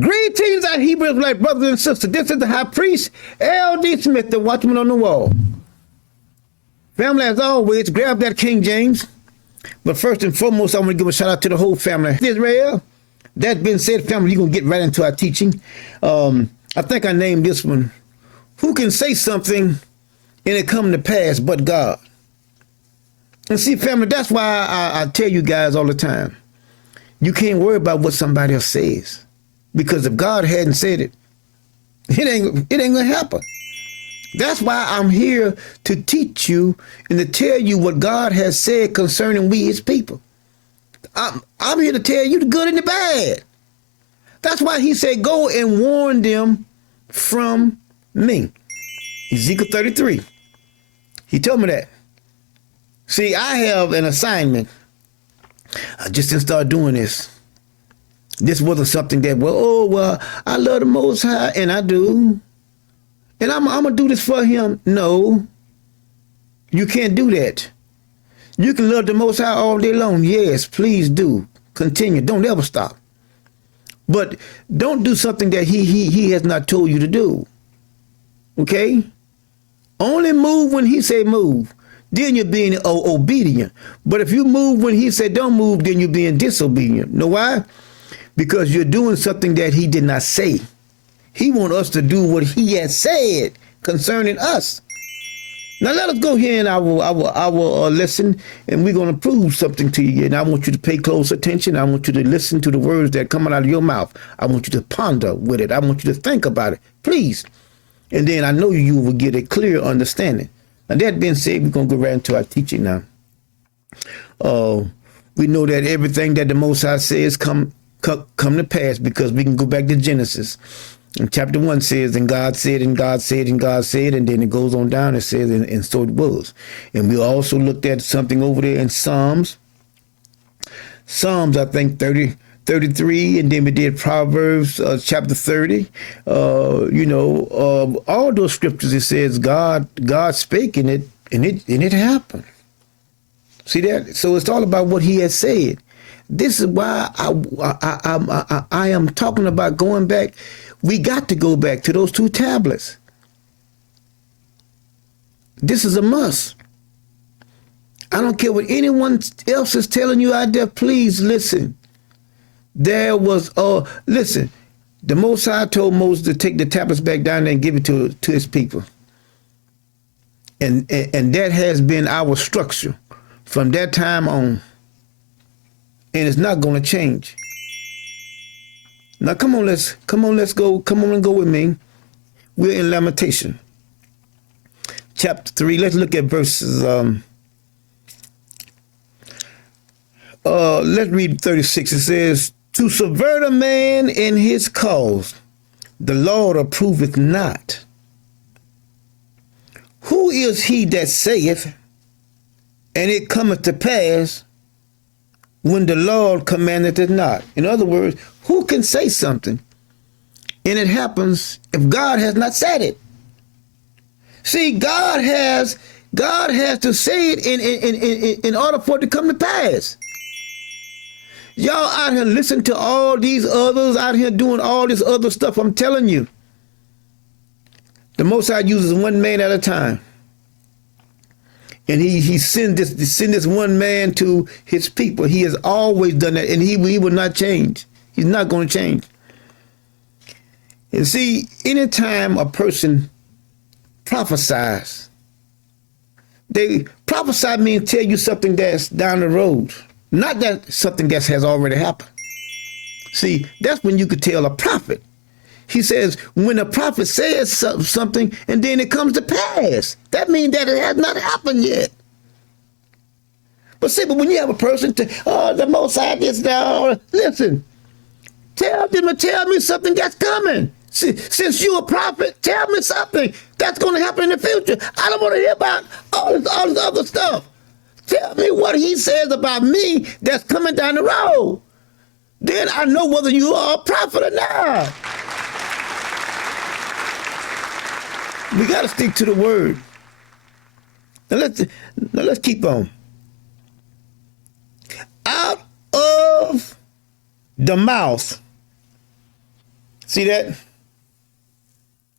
Greetings, our Hebrews, like brothers and sisters. This is the high priest, L.D. Smith, the watchman on the wall. Family, as always, grab that King James. But first and foremost, I want to give a shout out to the whole family. Israel, that being said, family, you're going to get right into our teaching. I think I named this one, Who Can Say Something and It Come to Pass But God? And see, family, that's why I tell you guys all the time, you can't worry about what somebody else says. Because if God hadn't said it, it ain't gonna happen. That's why I'm here to teach you and to tell you what God has said concerning we, his people. I'm here to tell you the good and the bad. That's why he said, go and warn them from me. Ezekiel 33. He told me that. See, I have an assignment. I just didn't start doing this. This wasn't something that, I love the Most High, and I do. And I'm going to do this for him. No, you can't do that. You can love the Most High all day long. Yes, please do. Continue. Don't ever stop. But don't do something that he has not told you to do. Okay? Only move when he say move. Then you're being obedient. But if you move when he said don't move, then you're being disobedient. Know why? Because you're doing something that he did not say. He wants us to do what he has said concerning us. Now let us go here in our lesson, and we're going to prove something to you. And I want you to pay close attention. I want you to listen to the words that come out of your mouth. I want you to ponder with it. I want you to think about it, please. And then I know you will get a clear understanding. Now that being said, we're going to go right into our teaching now. We know that everything that the Most High says come to pass, because we can go back to Genesis. And chapter 1 says, and God said, and God said, and God said, and then it goes on down, it says, and so it was. And we also looked at something over there in Psalms, I think 33, and then we did Proverbs chapter 30. All those scriptures, it says God spake in it, and it happened. See that? So it's all about what he has said. This is why I am talking about going back. We got to go back to those 2 tablets. This is a must. I don't care what anyone else is telling you out there. Please listen. There was, listen, the Most High told Moses to take the tablets back down there and give it to his people. And that has been our structure from that time on. And it's not going to change. Now, come on, let's go. Come on and go with me. We're in Lamentation, chapter 3. Let's look at verses. Let's read 36. It says, "To subvert a man in his cause, the Lord approveth not. Who is he that saith, and it cometh to pass, when the Lord commandeth it not?" In other words, who can say something and it happens if God has not said it? See, God has to say it in order for it to come to pass. Y'all out here listen to all these others out here doing all this other stuff. I'm telling you, the Most High uses one man at a time. And he send this one man to his people. He has always done that, and he will not change. He's not going to change. And see, anytime a person prophesies, they prophesy means tell you something that's down the road, not that something that has already happened. See, that's when you could tell a prophet. He says, when a prophet says something and then it comes to pass, that means that it has not happened yet. But when you have a person the Most High this now, listen, tell them to tell me something that's coming. Since you're a prophet, tell me something that's going to happen in the future. I don't want to hear about all this other stuff. Tell me what he says about me that's coming down the road. Then I know whether you are a prophet or not. We got to stick to the word. Now let's keep on. Out of the mouth See that?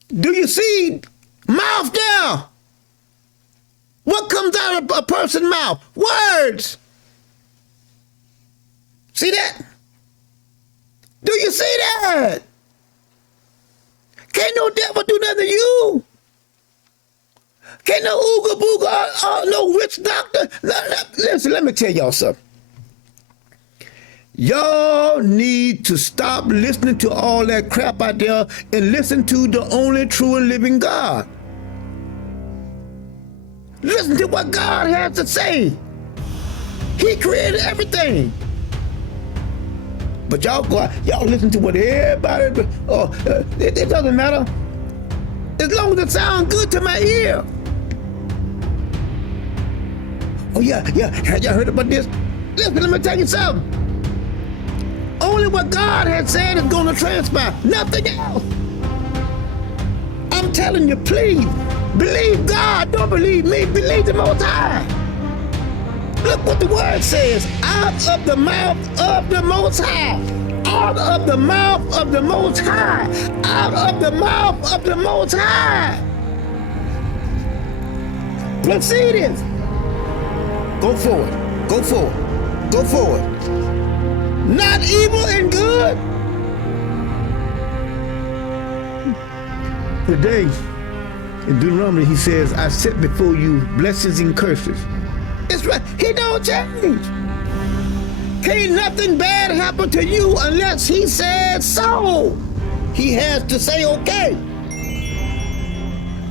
Do you see mouth now? What comes out of a person's mouth? Words. See that? Do you see that? Can't no devil do nothing to you. Can't no ooga booga, no witch doctor. Listen, let me tell y'all something. Y'all need to stop listening to all that crap out there and listen to the only true and living God. Listen to what God has to say. He created everything. But y'all go out, y'all listen to what everybody, it doesn't matter. As long as it sounds good to my ear. Oh yeah, have y'all heard about this? Listen, let me tell you something. Only what God has said is going to transpire, nothing else. I'm telling you, please, believe God, don't believe me, believe the Most High. Look what the word says, out of the mouth of the Most High, out of the mouth of the Most High, out of the mouth of the Most High. Proceedeth. Go forward, go forward, go forward. Not evil and good. Today, in Deuteronomy, he says, I set before you blessings and curses. It's right. He don't change. Can't nothing bad happen to you unless he says so. He has to say okay.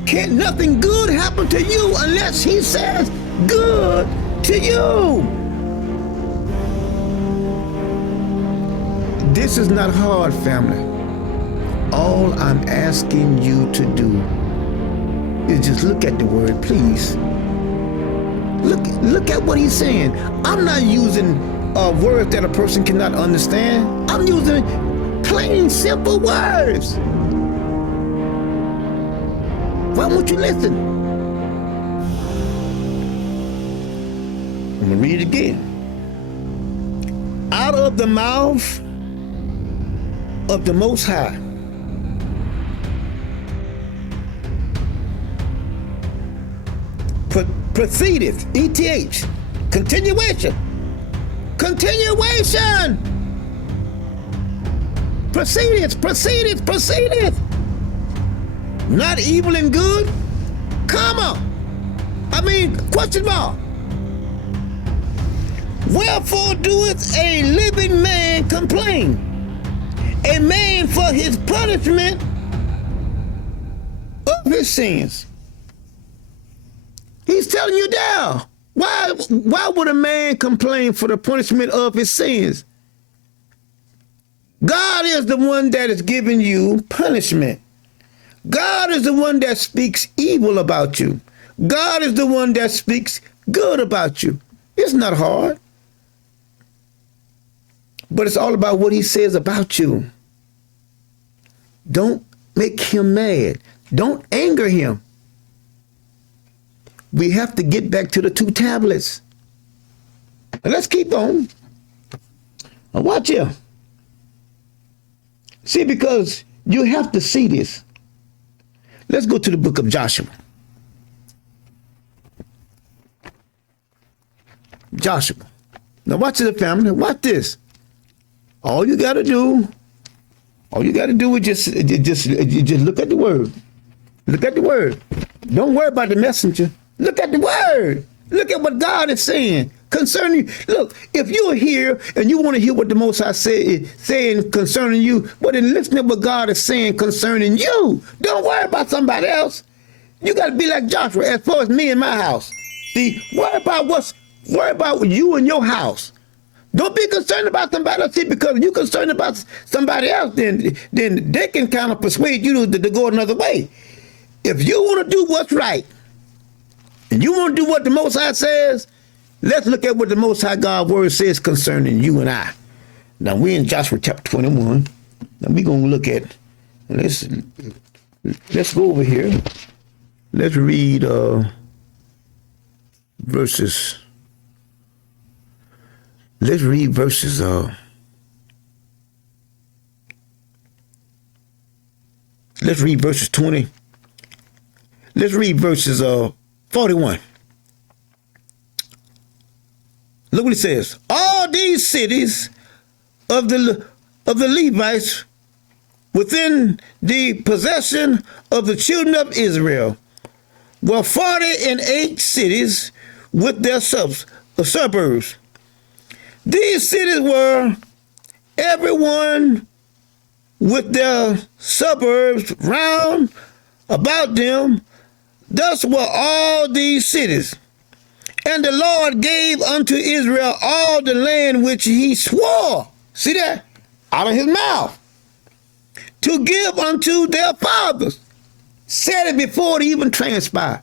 Can't nothing good happen to you unless he says good to you. This is not hard, family. All I'm asking you to do is just look at the word, please. Look at what he's saying. I'm not using words that a person cannot understand. I'm using plain, simple words. Why won't you listen? I'm going to read it again. Out of the mouth of the Most High proceedeth, ETH, continuation, proceedeth, not evil and good, question mark. Wherefore doeth a living man complain? A man for his punishment of his sins. He's telling you now. Why would a man complain for the punishment of his sins? God is the one that is giving you punishment. God is the one that speaks evil about you. God is the one that speaks good about you. It's not hard. But it's all about what he says about you. Don't make him mad. Don't anger him. We have to get back to the 2 tablets. And let's keep on. Now watch here. See, because you have to see this. Let's go to the book of Joshua. Joshua. Now watch it, family. Watch this. All you got to do is just look at the word. Look at the word. Don't worry about the messenger. Look at the word. Look at what God is saying concerning you. Look, if you're here and you want to hear what the Most High is saying concerning you, well, then listen to what God is saying concerning you. Don't worry about somebody else. You got to be like Joshua as far as me and my house. See, worry about you and your house. Don't be concerned about somebody else. See, because if you're concerned about somebody else, then they can kind of persuade you to go another way. If you want to do what's right, and you want to do what the Most High says, let's look at what the Most High God word says concerning you and I. Now, we're in Joshua chapter 21. Now, we're going to look at, let's go over here. Let's read verses. Let's read verses Let's read verses 20. Let's read verses 41. Look what it says. All these cities of the Levites within the possession of the children of Israel were 48 cities with their suburbs. These cities were everyone with their suburbs round about them. Thus were all these cities. And the Lord gave unto Israel all the land which he swore, see that, out of his mouth, to give unto their fathers. Said it before it even transpired.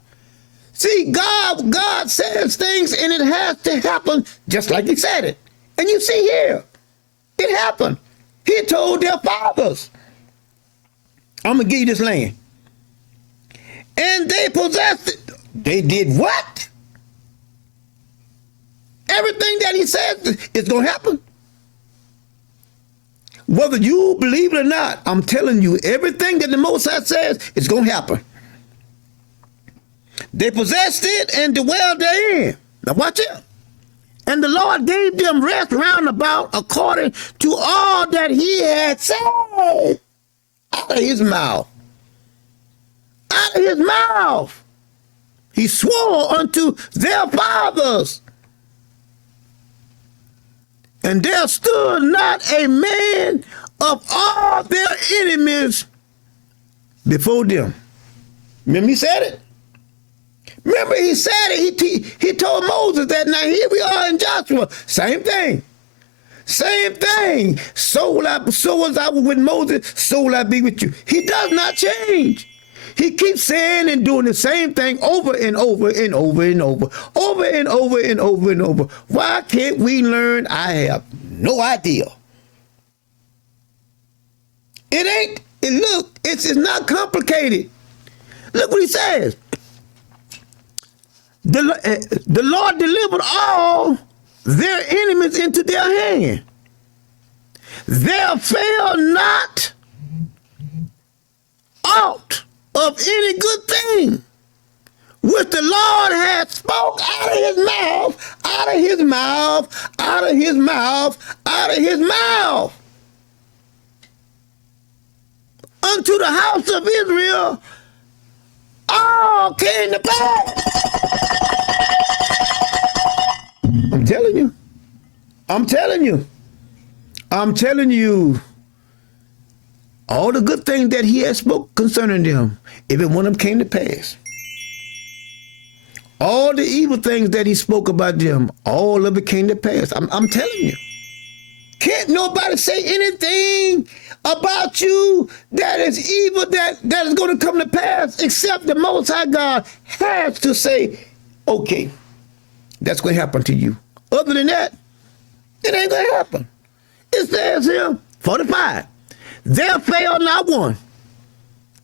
See, God says things and it has to happen just like he said it. And you see here, it happened. He told their fathers, I'm going to give you this land. And they possessed it. They did what? Everything that he said is going to happen. Whether you believe it or not, I'm telling you, everything that the Most High says is going to happen. They possessed it and dwelled therein. Now watch it. And the Lord gave them rest round about according to all that he had said out of his mouth. Out of his mouth. He swore unto their fathers. And there stood not a man of all their enemies before them. Remember he said it? Remember he said it. He told Moses that. Now here we are in Joshua. Same thing. Same thing. So was I with Moses, so will I be with you. He does not change. He keeps saying and doing the same thing over and over and over and over. Over and over and over and over. Why can't we learn? I have no idea. It's not complicated. Look what he says. The Lord delivered all their enemies into their hand. There fell not aught of any good thing which the Lord had spoke out of his mouth, out of his mouth, out of his mouth, out of his mouth. Unto the house of Israel all came to pass. I'm telling you. I'm telling you. I'm telling you. All the good things that he has spoke concerning them, every one of them came to pass. All the evil things that he spoke about them, all of it came to pass. I'm telling you. Can't nobody say anything about you that is evil, that is going to come to pass, except the Most High God has to say, okay, that's going to happen to you. Other than that, it ain't going to happen. It says here, 45, there fell not one,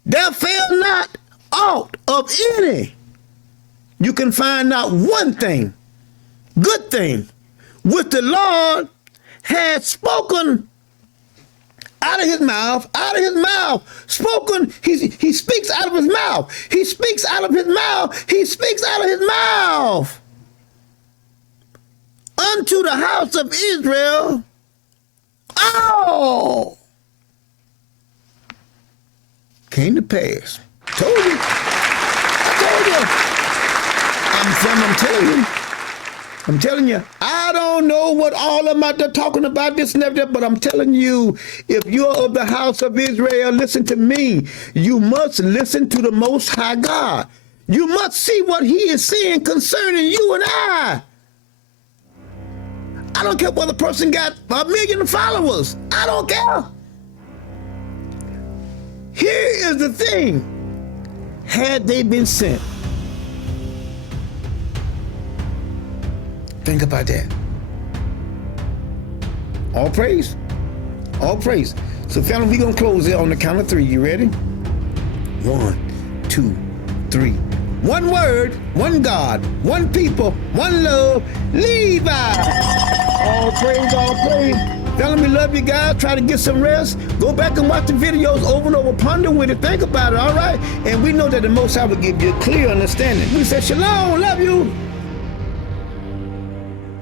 there fell not aught of any. You can find not one thing, good thing, which the Lord had spoken out of his mouth, spoken, he speaks out of his mouth, he speaks out of his mouth, he speaks out of his mouth. Unto the house of Israel, all came to pass. Told you. I'm telling you, I don't know what all of them are talking about this and that, but I'm telling you, if you're of the house of Israel, listen to me. You must listen to the Most High God. You must see what he is saying concerning you and I. I don't care whether the person got 1 million followers. I don't care. Here is the thing. Had they been sent, think about that. All praise. All praise. So family, we're going to close it on the count of 3. You ready? 1, 2, 3. One word, one God, one people, one love, Levi. All praise, all praise. Family, we love you guys. Try to get some rest. Go back and watch the videos over and over. Ponder with it. Think about it, all right? And we know that the Most High will give you a clear understanding. We say, shalom, love you.